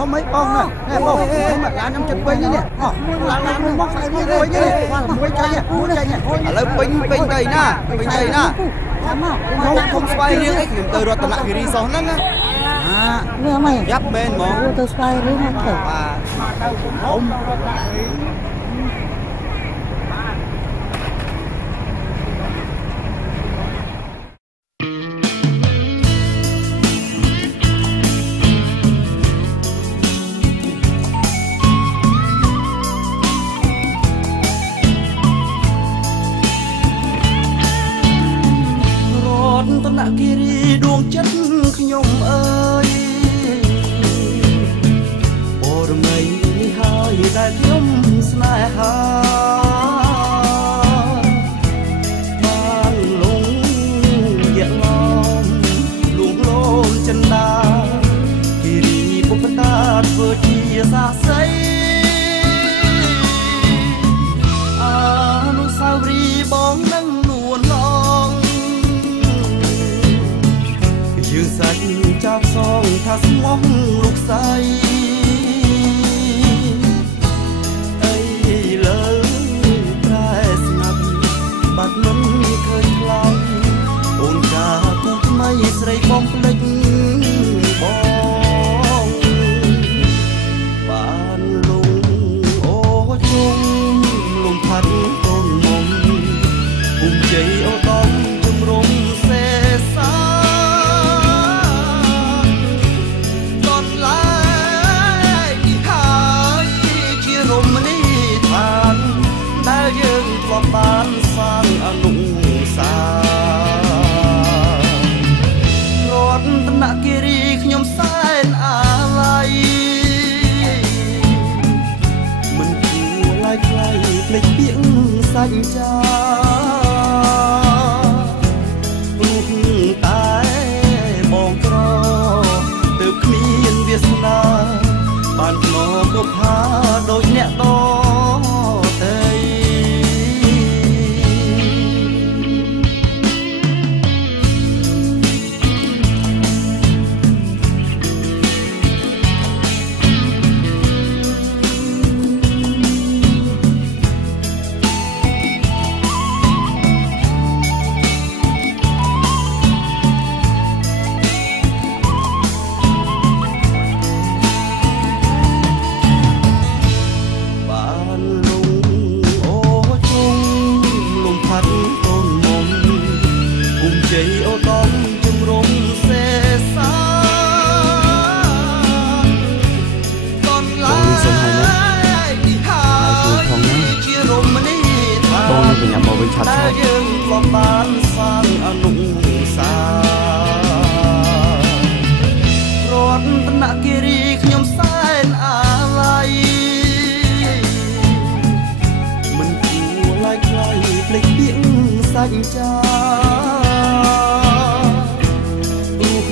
thom mấy bông nè bông mà lá năm chân quanh nè lá móc phải mua quanh nè mua chạy nè lấy pin đầy na không spy riêng ấy chúng tôi rồi tận lại cái resort lắm á nè mày giáp bên mỏ tôi spy riêng không khôngគិរីដួងចិត្តខ្ញុំអើយបរមីនេះហើយដែលខ្ញុំស្នេហាបានលងយឡំលួងលោមចិន្តាគិរីពុបតាធ្វើជាសាស័យអនុស្សាវរីយ៍បងនឹងនួនឡងយើងសាច់ចាប់សងថាស្មោះលោកស្រីអីលើប្រែស្ងាត់បាត់មិនឃើញខ្លាំងអូនកាគូថ្មីស្រីបងភ្លេចបងបានលងអូជុំលំផាត់កូនមុំភូមិជ័យអូតំជំរំសេសាបានសាងអនុសារតនគិរីខ្ញុំសែនអាល័យមិនគួរឡាយថ្លៃភ្លេចពាក្យសច្ចាព្រោះតែបងក្រទើបគ្មានវាសនាបានមកគប់ថាដូចអ្នកតយើងធ្លាប់បានសាងអនុសារតនគិរីខ្ញុំសែនអាល័យមិនគួរឡាយថ្លៃភ្លេចពាក្យសច្ចាព្រោះ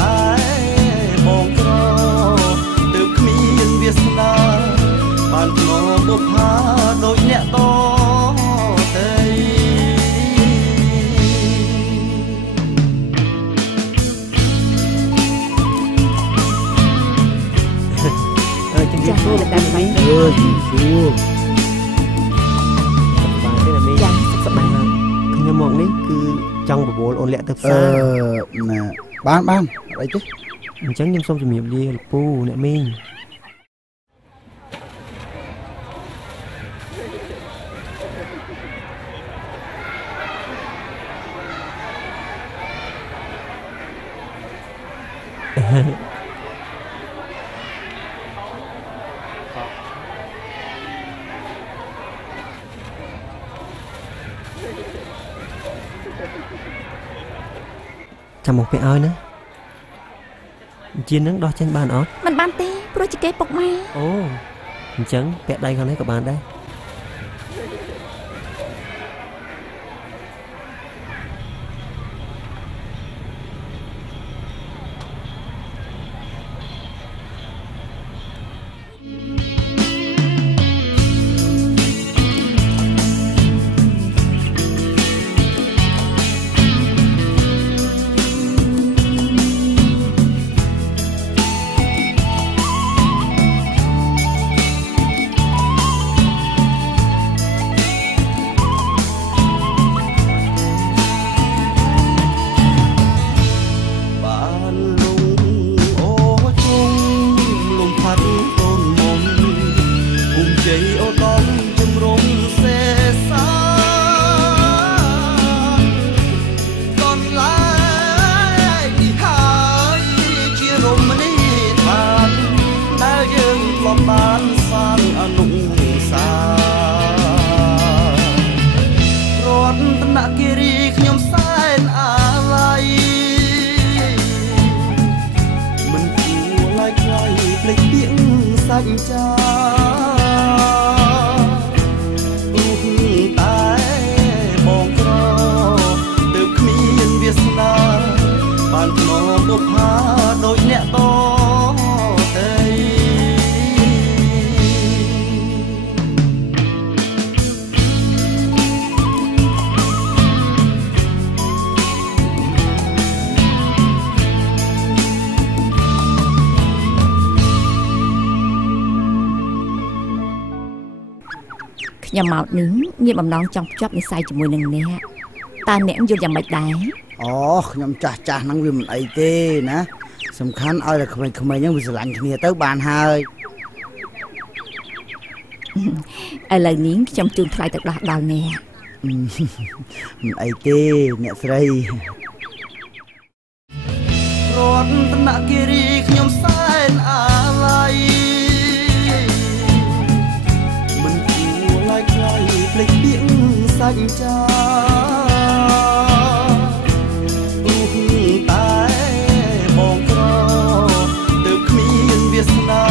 តែបងក្រទើបគ្មានវាសនាបានមកបុប្ផាដូចអ្នកតចាសួរតែស្បែកសួរបាទទេមីចាសប្បាយខ្ញុំមកនេះគឺចង់បបួលអូនលាក់ទៅផ្សារណាបានអីទេអញ្ចឹងខ្ញុំសូមជំរាបលាលោកពូអ្នកមីងចាំមកពាក់ឲ្យណាជានឹងដោះចេញបានអត់មិនបានទេព្រោះជាគេពុកម៉ែអូអញ្ចឹងពាក់ដៃខាងនេះក៏បានដែរ ខ្ញុំមកនឹងមានបំណងចង់ភ្ជាប់និស្ស័យជាមួយនឹងអ្នកតើអ្នកយល់យ៉ាងម៉េចដែរអូខ្ញុំចាស់ហ្នឹងវាមិនអីទេណាសំខាន់ឲ្យតែក្មេងៗហ្នឹងវាស្រឡាញ់គ្នាទៅបានហើយឥឡូវនេះខ្ញុំជូនថ្លៃទៅដល់អ្នកមិនអីទេអ្នកស្រីរតនគិរីខ្ញុំសែនអាឡ័យមិនគួរឡើយខ្លៃភ្លេចពាក្យសាច់ចាទូតែបងក្រទើបគ្មានវាសនា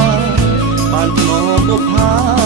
បានភ្នំបុប្ផា